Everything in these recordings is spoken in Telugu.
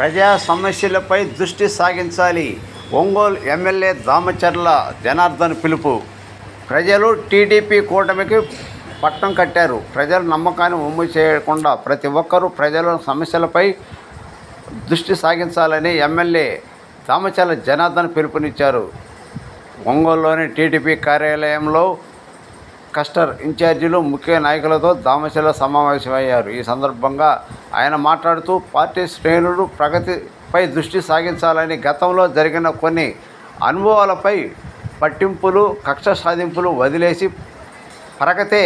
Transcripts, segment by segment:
ప్రజా సమస్యలపై దృష్టి సాగించాలి. ఒంగోలు ఎమ్మెల్యే దామచర్ల జనార్దన్ పిలుపు. ప్రజలు టీడీపీ కూటమికి పట్టం కట్టారు. ప్రజల నమ్మకాన్ని వమ్ము చేయకుండా ప్రతి ఒక్కరూ ప్రజల సమస్యలపై దృష్టి సాగించాలని ఎమ్మెల్యే దామచర్ల జనార్దన్ పిలుపునిచ్చారు. ఒంగోలులోని టీడీపీ కార్యాలయంలో క్లస్టర్ ఇన్ఛార్జీలు, ముఖ్య నాయకులతో దామచర్ల సమావేశమయ్యారు. ఈ సందర్భంగా ఆయన మాట్లాడుతూ పార్టీ శ్రేణులు ప్రగతిపై దృష్టి సాగించాలని, గతంలో జరిగిన కొన్ని అనుభవాలపై పట్టింపులు, కక్ష సాధింపులు వదిలేసి ప్రగతే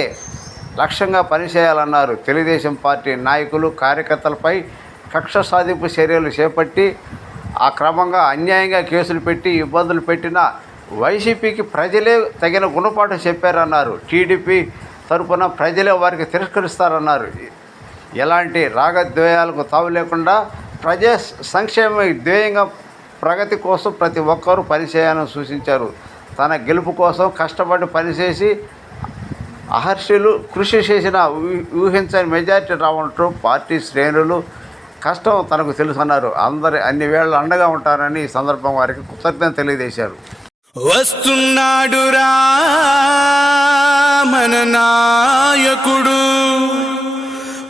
లక్ష్యంగా పనిచేయాలన్నారు. తెలుగుదేశం పార్టీ నాయకులు, కార్యకర్తలపై కక్ష సాధింపు చర్యలు చేపట్టి ఆ క్రమంగా అన్యాయంగా కేసులు పెట్టి ఇబ్బందులు పెట్టిన వైసీపీకి ప్రజలే తగిన గుణపాఠం చెప్పారన్నారు. టీడీపీ తరపున ప్రజలే వారికి తిరస్కరిస్తారన్నారు. ఎలాంటి రాగద్వేయాలకు తావు లేకుండా ప్రజా సంక్షేమ ధ్యేయంగా ప్రగతి కోసం ప్రతి ఒక్కరూ పనిచేయాలని సూచించారు. తన గెలుపు కోసం కష్టపడి పనిచేసి అహర్షులు కృషి చేసిన ఊహించని మెజార్టీ రావడంతో పార్టీ శ్రేణులు కష్టం తనకు తెలుసన్నారు. అన్ని వేళ అండగా ఉంటారని ఈ సందర్భం వారికి కృతజ్ఞత తెలియజేశారు. వస్తున్నాడురా మన నాయకుడు,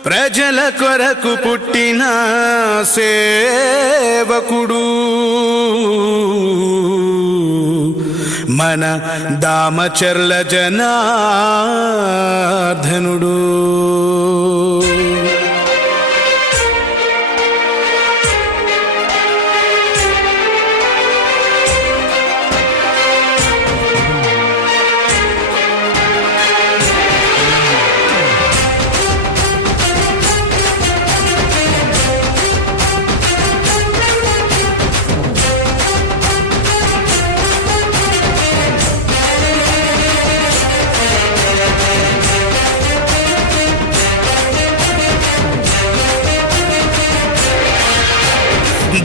ప్రజల కొరకు పుట్టిన సేవకుడు, మన దామచర్ల జనార్దనుడు.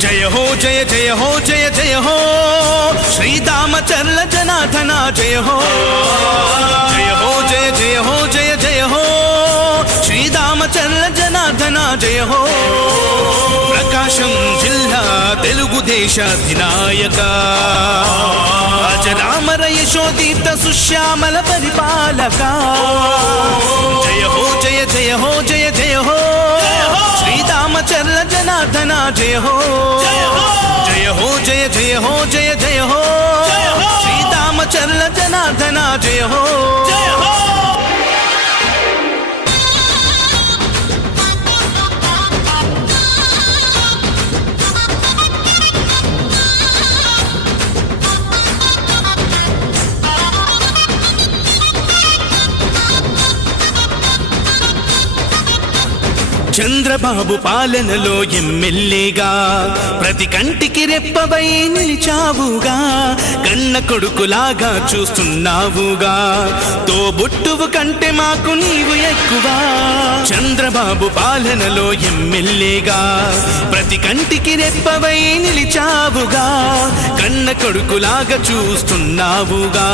జయ హో జయ జయ హో జయ జయ హో శ్రీదామచర్ల జనార్దన జయ హో. జయ హో జయ జయ హో జయ జయ హో శ్రీదామచర్ల జనార్దన జయ హో. ప్రకాశం జిల్లా తెలుగుదేశాధినాయక, అజరామర యశోదీత సుశ్యామల పరిపాలక. జయ హో జయ జయ హో జయ జయ హో శ్రీదామచర్ల జనార్దన జయ హో. జయ హో జయ జయ హో జయ జయ హో శ్రీదామచర్ల జనార్దన జయ హో. చంద్రబాబు పాలనలో ఎమ్మెల్యేగా ప్రతి కంటికి రెప్పవై నిలిచావుగా, కన్న కొడుకులాగా చూస్తున్నావుగా, తోబుట్టువు కంటే మాకు నీవు ఎక్కువ. చంద్రబాబు పాలనలో ఎమ్మెల్యేగా ప్రతి కంటికి రెప్పవై నిలిచావుగా, కన్న కొడుకులాగా చూస్తున్నావుగా,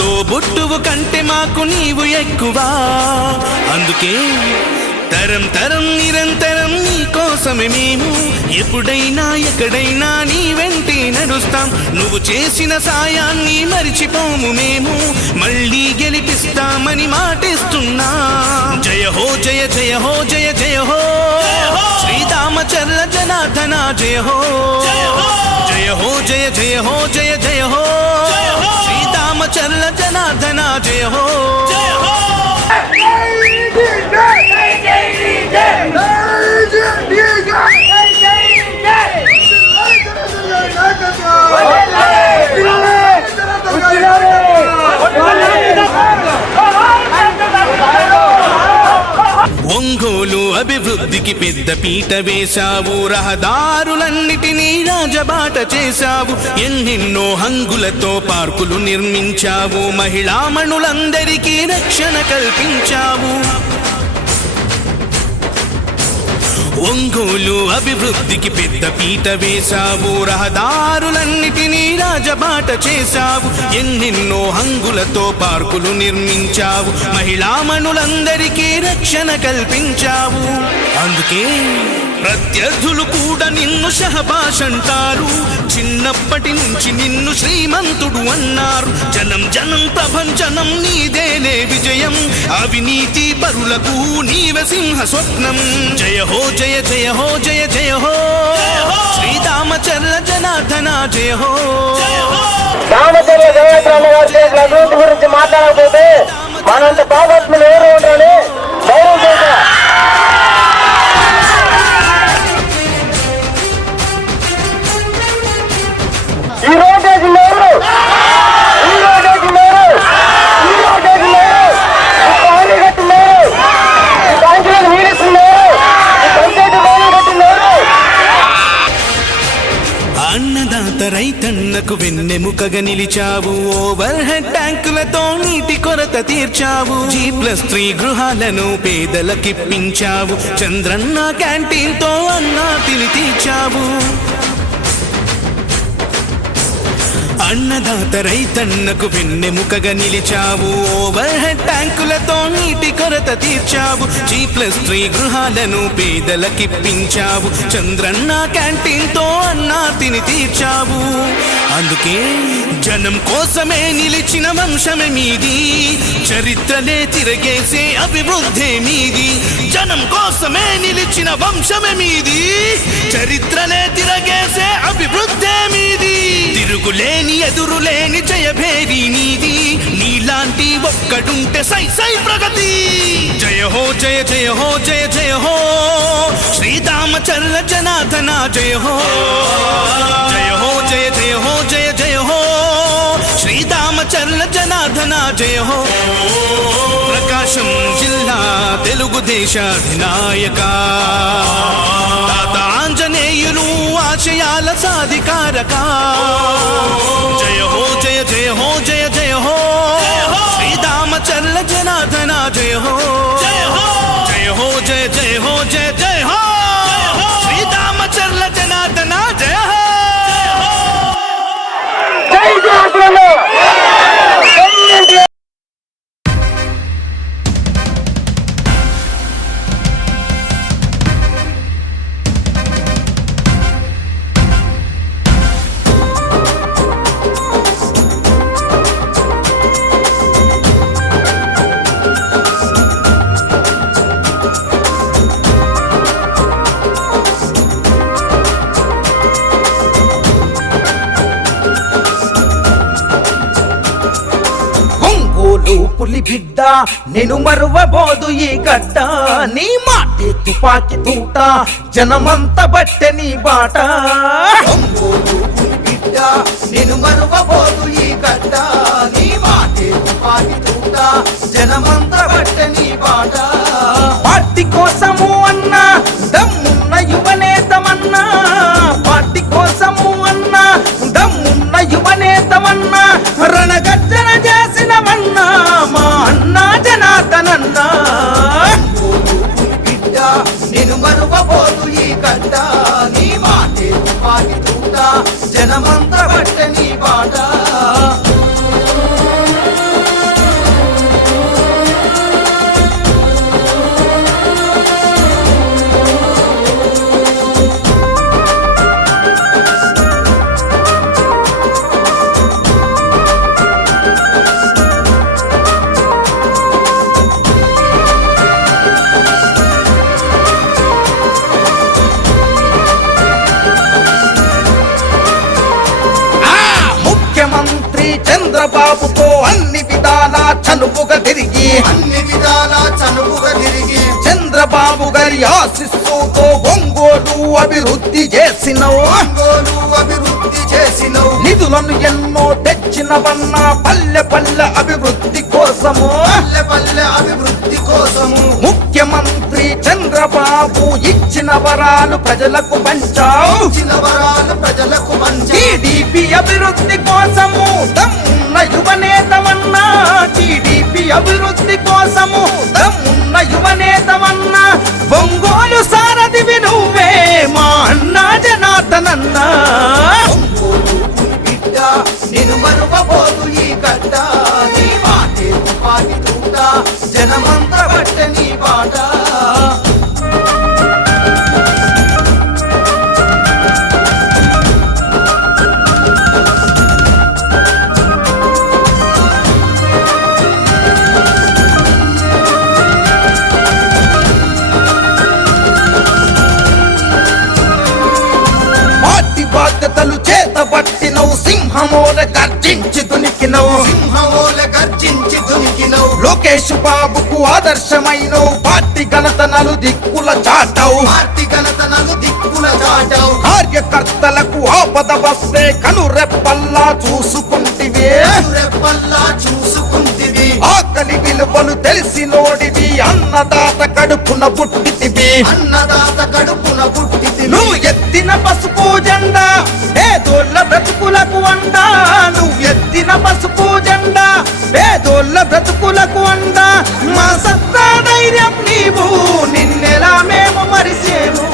తోబుట్టువు కంటే మాకు నీవు ఎక్కువ. అందుకే తరం తరం నిరంతరం నీ కోసమే మేము, ఎప్పుడైనా ఎక్కడైనా నీ వెంటే నడుస్తాం. నువ్వు చేసిన సాయాన్ని మరిచిపోము మేము, మళ్ళీ గెలిపిస్తామని మాటిస్తున్నా. జయ హో జయ జయ హో జయ జయ హో శ్రీదామచర్ల జనార్దన జయ హో. జయ హో జయ జయ హో జయ జయ హో శ్రీదామచర్ల జనార్దన జయ హో. ఒంగోలు అభివృద్ధికి పెద్ద పీట వేశావు, రహదారులన్నిటినీ రాజబాట చేశావు, ఎన్నెన్నో హంగులతో పార్కులు నిర్మించావు, మహిళామణులందరికీ రక్షణ కల్పించావు. ఒంగోలు అభివృద్ధికి పెద్ద పీట వేశావు, రహదారులన్నిటినీ రాజబాట చేశావు, ఎన్నెన్నో హంగులతో పార్కులు నిర్మించావు, మహిళామణులందరికీ రక్షణ కల్పించావు. అందుకే ప్రత్యర్థులు కూడా నిన్ను షహబాష్ అంటారు. చిన్నప్పటి నుంచి నిన్ను శ్రీమంతుడు అన్నారు. జనం జనం ప్రభంజనం నీదేనే విజయం. అవినీతి పరులకు నీవే సింహ స్వప్నం. జయ హో జయ జయ హో జయ జయ హో శ్రీరామచంద్ర జనార్దన జయ హో. రామచంద్ర జనార్దన గారి చేసిన అభివృద్ధి గురించి మాట్లాడకపోతే మనంత భాగవత్ములు ఎవరు ఉంటారని ధైర్యం చేశా. ఈ రోజు వేసింది ఎవరు? ఈ రోజు వేసింది ఎవరు? ఈ రోజు వేసింది ఎవరు? ఈ కాలనీ కట్టింది ఎవరు? ఈ బ్యాంకులను వీడిస్తుంది ఎవరు? ఈ పంచాయతీ భవనం కట్టింది ఎవరు? అన్నదాత రైతన్నకు వెన్నెముకగా నిలిచావు. ఓవర్ హెడ్ ట్యాంకులతో నీటి కొరత తీర్చావు. G+3 గృహాలను పేదలకిప్పించావు. చంద్రన్న క్యాంటీన్ తో అన్నా తిని తీర్చావు. అన్నదాత రైతన్నకు వెన్నెముకగా నిలిచావు. ఓవర్ హెడ్ ట్యాంకులతో నీటి కొరత తీర్చావు. G+3 గృహాలను పేదలకిప్పించావు. చంద్రన్న క్యాంటీన్ తో అన్నా తిని తీర్చావు. అందుకే జనం కోసమే నిలిచిన వంశమే మీది. చరిత్రలే తిరగేసే అభివృద్ధి మీది. జనం కోసమే నిలిచిన వంశమే మీది. చరిత్రలే తిరగేసే అభివృద్ధి మీది. తిరుగులేని ఎదురులేని జయభేరి నీది. నీలాంటి ఒక్కడుంటే సై సై ప్రగతి. జయ హో జయ జయ హో జయ జయ హో శ్రీరామచంద్ర జనార్దన జయ హో. జయ హో జయ జయ హో జయ జయ హో శ్రీరామచంద్ర జనార్దన జయ హో. ప్రకాశం జిల్లా తెలుగుదేశ అధినాయక తాత ఆంజనేయులు ఆశయాల సాధికారక. జయ హో జయ జయ హో జయ జయ హో శ్రీరామచంద్ర జనార్దన జయ హో. జయ హో జయ జయ హో జయ జయ హో శ్రీరామచంద్ర జనార్దన జయ హో. జై జనార్దన. పులి బిడ్డ నేను మరువబోదు ఈ గడ్డ. నీ మాటే తుపాకి తూట జనమంత బట్టె నీ బాట. పులి బిడ్డ నేను మరువబోదు ఈ గడ్డ. నీ మాటే తుపాకి తూట జనమంత బట్టె నీ బాట. పార్టీ కోసము అన్నా దమ్మున్న యువనేతమన్నా. పార్టీ కోసము అన్నా దమ్మున్న యువనేతమన్నా. రణగర్జన చేసినవన్నా మా అన్నా జనార్దనన్నా. బిడ్డ నేను మరువబోదు ఈ గడ్డ. నీ మాటే తుపాకి తూట జనమంత బట్ట నీ బాట. చంద్రబాబుతో అన్ని విధాలా చనుపుగా తిరిగి చంద్రబాబు గారి ఆశీస్సుతో ఒంగోలు అభివృద్ధి చేసినవు. నిధులను ఎన్నో తెచ్చినవన్నా పల్లె పల్లె అభివృద్ధి కోసము. ముఖ్యమంత్రి చంద్రబాబు ఇచ్చిన వరాలు ప్రజలకు పంచావు. టీడీపీ అభివృద్ధి కోసము దమ్మున్న యువనేతమన్నా. టీడీపీ అభివృద్ధి కోసము దమ్మున్న యువనేతమన్నా. ఒంగోలు సారథివి నువ్వే మా అన్నా జనార్దనన్నా. నేను మరువబోదు ఈ గడ్డ. నీ మాటే తుపాకి తూట జనమంత బట్ట నీ బాట. సింహమోల గర్జించి దునికినవు సింహమూల గర్జించి దునికినవు లోకేష్ బాబుకు ఆదర్శమైనవు పార్టీ ఘనతనలు దిక్కుల చాటవు పార్టీ ఘనతనలు దిక్కుల చాటావు కార్యకర్తలకు ఆపద వస్తే కనురెప్పల్లా చూసుకుంటివే రెప్పల్లా చూసుకుంటివి ఆకలి విలువలు తెలిసినోడివి అన్నదాత కడుపున పుట్టితివి అన్నదాత కడుపున పుట్టితివి నువ్వు ఎత్తిన పసుపు జెండా పేదోళ్ళ బ్రతుకులకు అండా నువ్వు ఎత్తిన పసుపు జెండా పేదోళ్ళ బ్రతుకులకు అండా మా సత్తా ధైర్యం నీవు నిన్నెలా మేము మరిసేము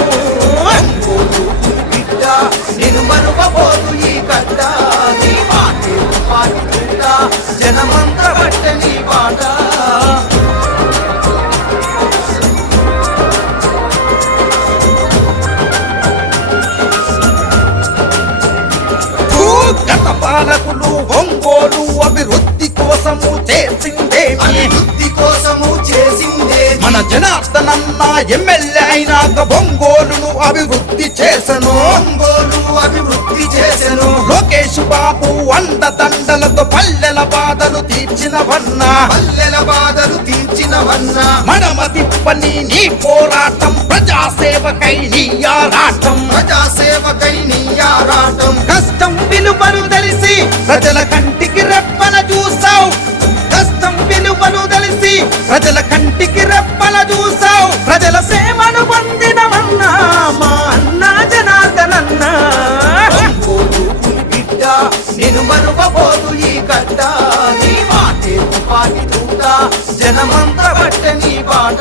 బిడ్డ నేను మరువబోదు ఈ గడ్డ నీ మాటే తుపాకి బిడ్డ జనమంతా బట్ట నీ బాట గత పాలకులు ఒంగోలు అభివృద్ధి కోసము చేసిందేమి అభివృద్ధి కోసము చేసిందే మన జనార్దనన్న ఎమ్మెల్యే అయినాక ఒంగోలును అభివృద్ధి చేసను ఒంగోలు అభివృద్ధి చేసెను లోకేష్ బాబు అండదండలతో పల్లెల బాధలు తీర్చినవన్నా పల్లెల బాధలు తీర్చినవన్న మనమ తిప్పని నీ పోరాటం ప్రజాసేవకై నీ ఆరాటం ప్రజాసేవకై నీ ఆరాటం కష్టం విలువలు తెలిసి ప్రజల కంటికి రెప్పల చూసావు కష్టం విలువలు తెలిసి ప్రజల కంటికి రెప్పల చూసావు ప్రజల సేవను పొందినవన్నా మా అన్న జనార్దనన్నా ఒంగోలు బిడ్డ నేను మరువబోదు ఈ గడ్డ నీ మాటే తుపాకి దూట జనమంతా బట్ట నీ బాట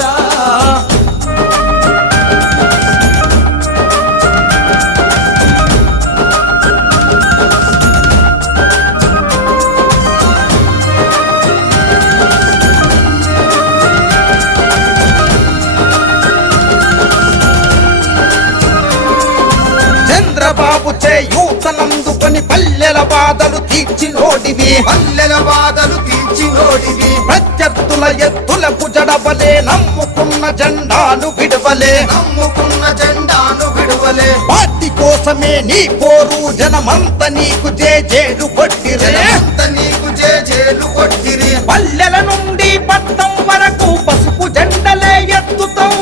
చంద్రబాబు చేయూతనందుకొని పల్లెల బాధలు తీర్చినోడివి పల్లెల బాధలు తీర్చినోడివి ప్రత్యర్థుల ఎత్తులకు జడవలే నమ్ముకున్న జెండాను విడవలే నమ్ముకున్న జెండాను విడువలే పార్టీ కోసమే నీ పోరు జనమంత నీకు జేజేలు కొట్టిరే జనమంత నీకు జేజేలు కొట్టిరి పల్లెల నుండి పట్నం వరకు పసుపు జెండలే ఎత్తుతాం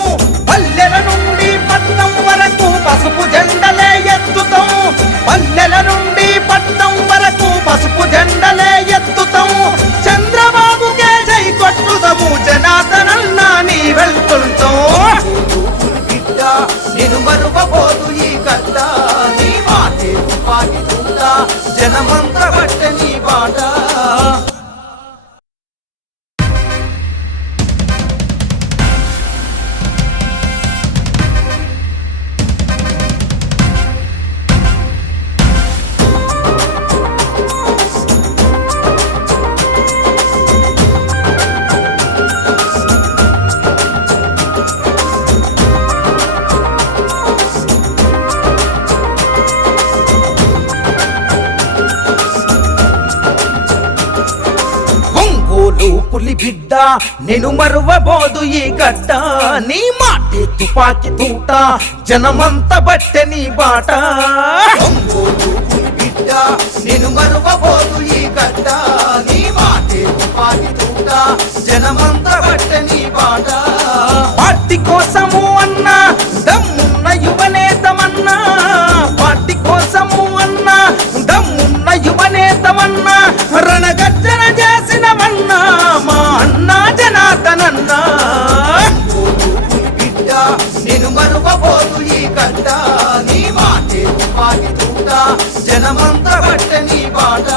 పల్లెల నుండి పట్నం వరకు పసుపు జెండలే ఎత్తుతాం పల్లెల నుండి పట్నం వరకు పసుపు జెండలే ఎత్తుతాం చంద్రబాబుకే జై కొట్టుదము జనార్దనన్నా నీ వెళ్తుంటాం బిడ్డ నేను మరువబోదు ఈ గడ్డ నీ మాటే తుపాకి దూట జనమంతా బట్ట నీ బాట ఒంగోలు పులి బిడ్డ నేను మరువబోదు ఈ గడ్డ నీ మాటే తుపాకి తూట జనమంత బట్టె నీ బాట ఒంగోలు బిడ్డ నేను మరువబోదు ఈ గడ్డ నీ మాటే తుపాకి దూట జనమంతా బట్ట నీ బాట పార్టీ కోసము అన్నా దమ్మున్న యువనేతమన్నా పార్టీ కోసము అన్నా దమ్మున్న యువనేతమన్నా రణగర్జన చేసినవన్నా మా అన్న జనార్దనన్నా బిడ్డ నేను మరువబోదు ఈ గడ్డ నీ మాటే తుపాకి దూట జనమంతా బట్ట నీ బాట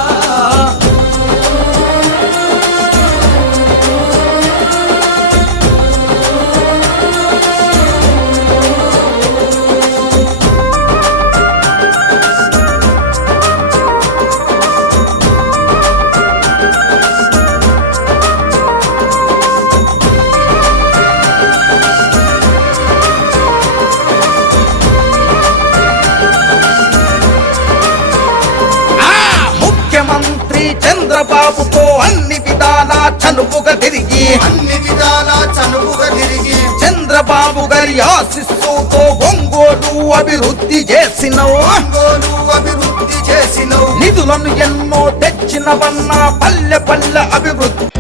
చంద్రబాబుతో అన్ని విధాలా చనువుగా తిరిగి అన్ని విధాలా చనువుగా తిరిగి చంద్రబాబు గారి ఆశిస్సుతో ఒంగోలు అభివృద్ధి చేసినవు ఒంగోలు అభివృద్ధి చేసినవు నిధులు నిధులను ఎన్నో తెచ్చినవన్నా పల్లె పల్లె అభివృద్ధి